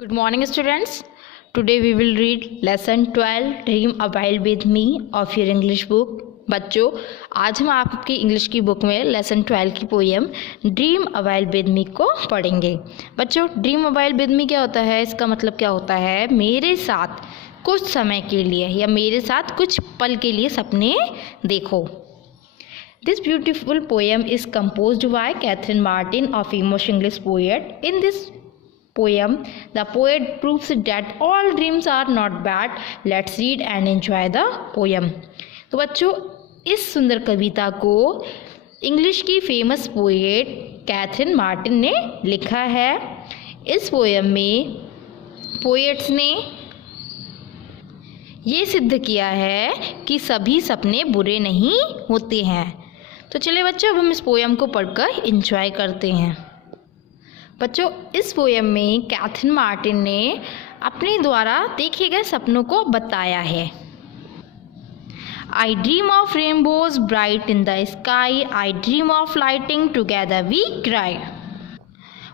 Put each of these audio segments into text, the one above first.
Good morning students. Today we will read lesson 12 Dream a while with me of your English book. बच्चों आज हम आपकी English की book में lesson 12 की poem dream a while with me को पढ़ेंगे। बच्चों dream a while with me क्या होता है? इसका मतलब क्या होता है? मेरे साथ कुछ समय के लिए या मेरे साथ कुछ पल के लिए सपने देखो। This beautiful poem is composed by Catherine Martin, a famous English poet. In this poem, the poet proves that all dreams are not bad. Let's read and enjoy the poem. तो बच्चों इस सुंदर कविता को इंग्लिश की famous poet Catherine Martin ने लिखा है। इस पोएम में पोएट्स ने ये सिद्ध किया है कि सभी सपने बुरे नहीं होते हैं। तो चलिए बच्चों अब हम इस पोएम को पढ़कर एंजॉय करते हैं। बच्चों इस पोएम में कैथरीन मार्टिन ने अपने द्वारा देखे गए सपनों को बताया है। I dream of rainbows bright in the sky, I dream of lighting together we cry.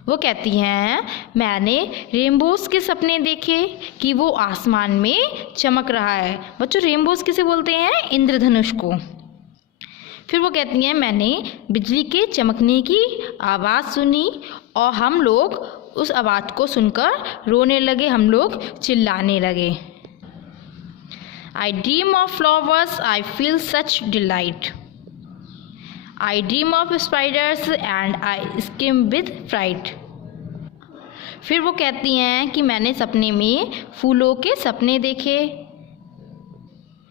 वो कहती हैं मैंने रेनबोज के सपने देखे कि वो आसमान में चमक रहा है। बच्चों रेनबोज किसे बोलते हैं? इंद्रधनुष को। फिर वो कहती हैं मैंने बिजली के चमकने की आवाज़ सुनी और हम लोग उस आवाज़ को सुनकर रोने लगे, हम लोग चिल्लाने लगे। I dream of flowers, I feel such delight, I dream of spiders and I skim with fright. फिर वो कहती हैं कि मैंने सपने में फूलों के सपने देखे।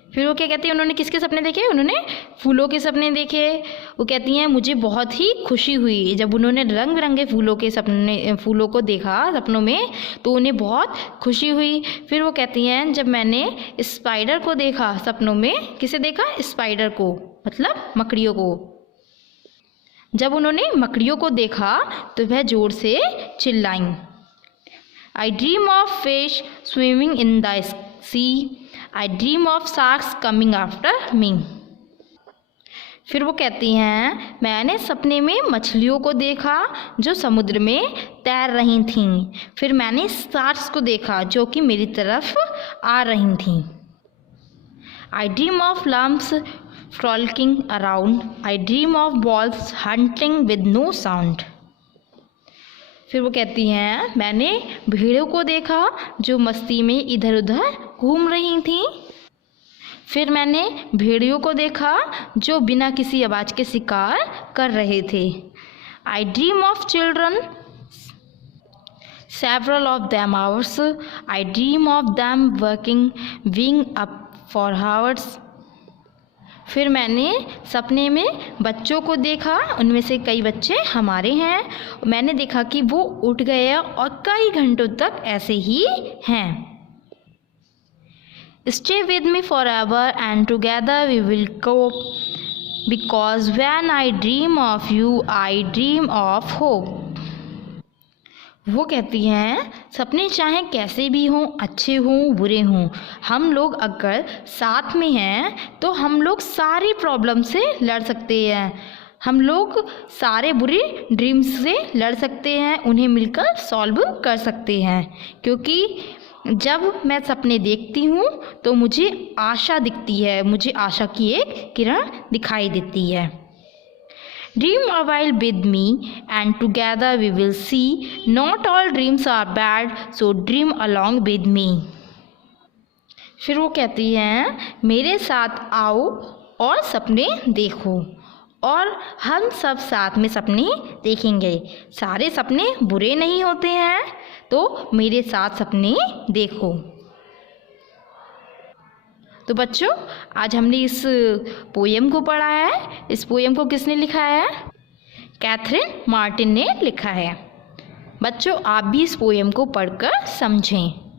फिर वो क्या कहती है? उन्होंने किसके सपने देखे? उन्होंने फूलों के सपने देखे। वो कहती हैं मुझे बहुत ही खुशी हुई जब उन्होंने रंग बिरंगे फूलों को देखा सपनों में, तो उन्हें बहुत खुशी हुई। फिर वो कहती हैं जब मैंने स्पाइडर को देखा सपनों में। किसे देखा? स्पाइडर को, मतलब मकड़ियों को। जब उन्होंने मकड़ियों को देखा तो वह ज़ोर से चिल्लाईं। I dream of fish swimming in the sea, I dream of sharks coming after me. फिर वो कहती हैं मैंने सपने में मछलियों को देखा जो समुद्र में तैर रही थीं। फिर मैंने शार्क्स को देखा जो कि मेरी तरफ आ रही थीं। I dream of lambs frolicking around, I dream of owls hunting with no sound. फिर वो कहती हैं मैंने भेड़ों को देखा जो मस्ती में इधर उधर घूम रही थीं। फिर मैंने भेड़ियों को देखा जो बिना किसी आवाज़ के शिकार कर रहे थे। आई dream of children several of them hours, I dream of them working wing up for hours. फिर मैंने सपने में बच्चों को देखा, उनमें से कई बच्चे हमारे हैं। मैंने देखा कि वो उठ गए और कई घंटों तक ऐसे ही हैं। Stay with me forever and together we will cope, because when I dream of you I dream of hope. वो कहती हैं सपने चाहे कैसे भी हों, अच्छे हों बुरे हों, हम लोग अगर साथ में हैं तो हम लोग सारी प्रॉब्लम से लड़ सकते हैं। हम लोग सारे बुरे ड्रीम्स से लड़ सकते हैं, उन्हें मिलकर सॉल्व कर सकते हैं। क्योंकि जब मैं सपने देखती हूँ तो मुझे आशा दिखती है, मुझे आशा की एक किरण दिखाई देती है। Dream a while with me and together we will see not all dreams are bad, so dream along with me। फिर वो कहती हैं मेरे साथ आओ और सपने देखो और हम सब साथ में सपने देखेंगे। सारे सपने बुरे नहीं होते हैं, तो मेरे साथ सपने देखो। तो बच्चों आज हमने इस पोएम को पढ़ा है। इस पोएम को किसने लिखा है? कैथरीन मार्टिन ने लिखा है। बच्चों आप भी इस पोएम को पढ़कर समझें।